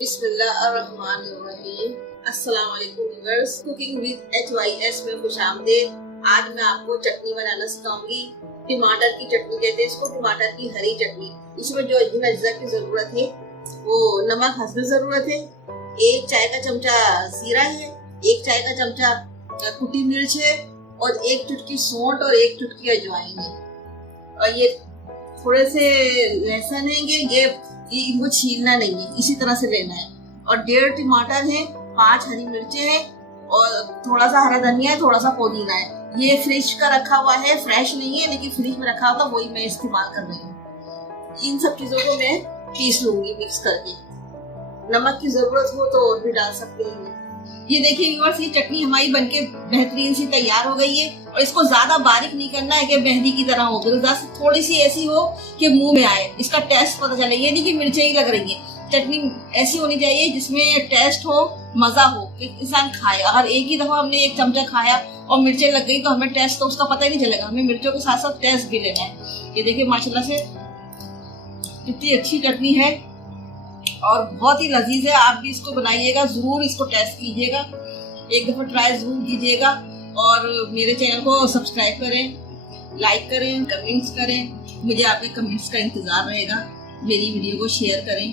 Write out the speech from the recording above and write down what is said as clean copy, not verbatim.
बिस्मिल्लाहिर्रहमानिर्रहीम। अस्सलाम वालेकुम व्यूअर्स, कुकिंग विद HYS में खुशामदीद। आज मैं आपको चटनी बनाना सिखाऊंगी। टमाटर की चटनी कहते हैं इसको, टमाटर की हरी चटनी। इसमें जो जिन अज्जा की जरूरत है वो नमक हस्ब जरूरत है, 1 चाय का चमचा जीरा है, 1 चाय का चमचा कुटी मिर्च है और 1 चुटकी सौंठ और 1 चुटकी अजवाइन है। और ये थोड़े से लहसुन है, ये इनको छीलना नहीं है, इसी तरह से लेना है। और 1.5 टमाटर है, 5 हरी मिर्चें हैं और थोड़ा सा हरा धनिया है, थोड़ा सा पुदीना है। ये फ्रिज का रखा हुआ है, फ्रेश नहीं है लेकिन फ्रिज में रखा हुआ था, वही मैं इस्तेमाल कर रही हूँ। इन सब चीजों को मैं पीस लूंगी मिक्स करके। नमक की जरूरत हो तो और भी डाल सकते हैं। ये देखिए व्यूअर्स, ये चटनी हमारी बनके बेहतरीन सी तैयार हो गई है। और इसको ज्यादा बारीक नहीं करना है कि मेहंदी की तरह हो, थोड़ी सी ऐसी हो कि मुंह में आए, इसका टेस्ट पता चले। ये नहीं कि मिर्चें ही लग रही है। चटनी ऐसी होनी चाहिए जिसमें टेस्ट हो, मजा हो, कि इंसान खाए। अगर एक ही दफा हमने 1 चमचा खाया और मिर्चें लग गई तो हमें टेस्ट तो उसका पता ही नहीं चलेगा। हमें मिर्चों के साथ साथ टेस्ट भी लेना है। ये देखिए माशाल्लाह से कितनी अच्छी चटनी है और बहुत ही लजीज है। आप भी इसको बनाइएगा, जरूर इसको टेस्ट कीजिएगा, एक दफा ट्राई जरूर कीजिएगा। और मेरे चैनल को सब्सक्राइब करें, लाइक करें, कमेंट्स करें। मुझे आपके कमेंट्स का इंतजार रहेगा। मेरी वीडियो को शेयर करें।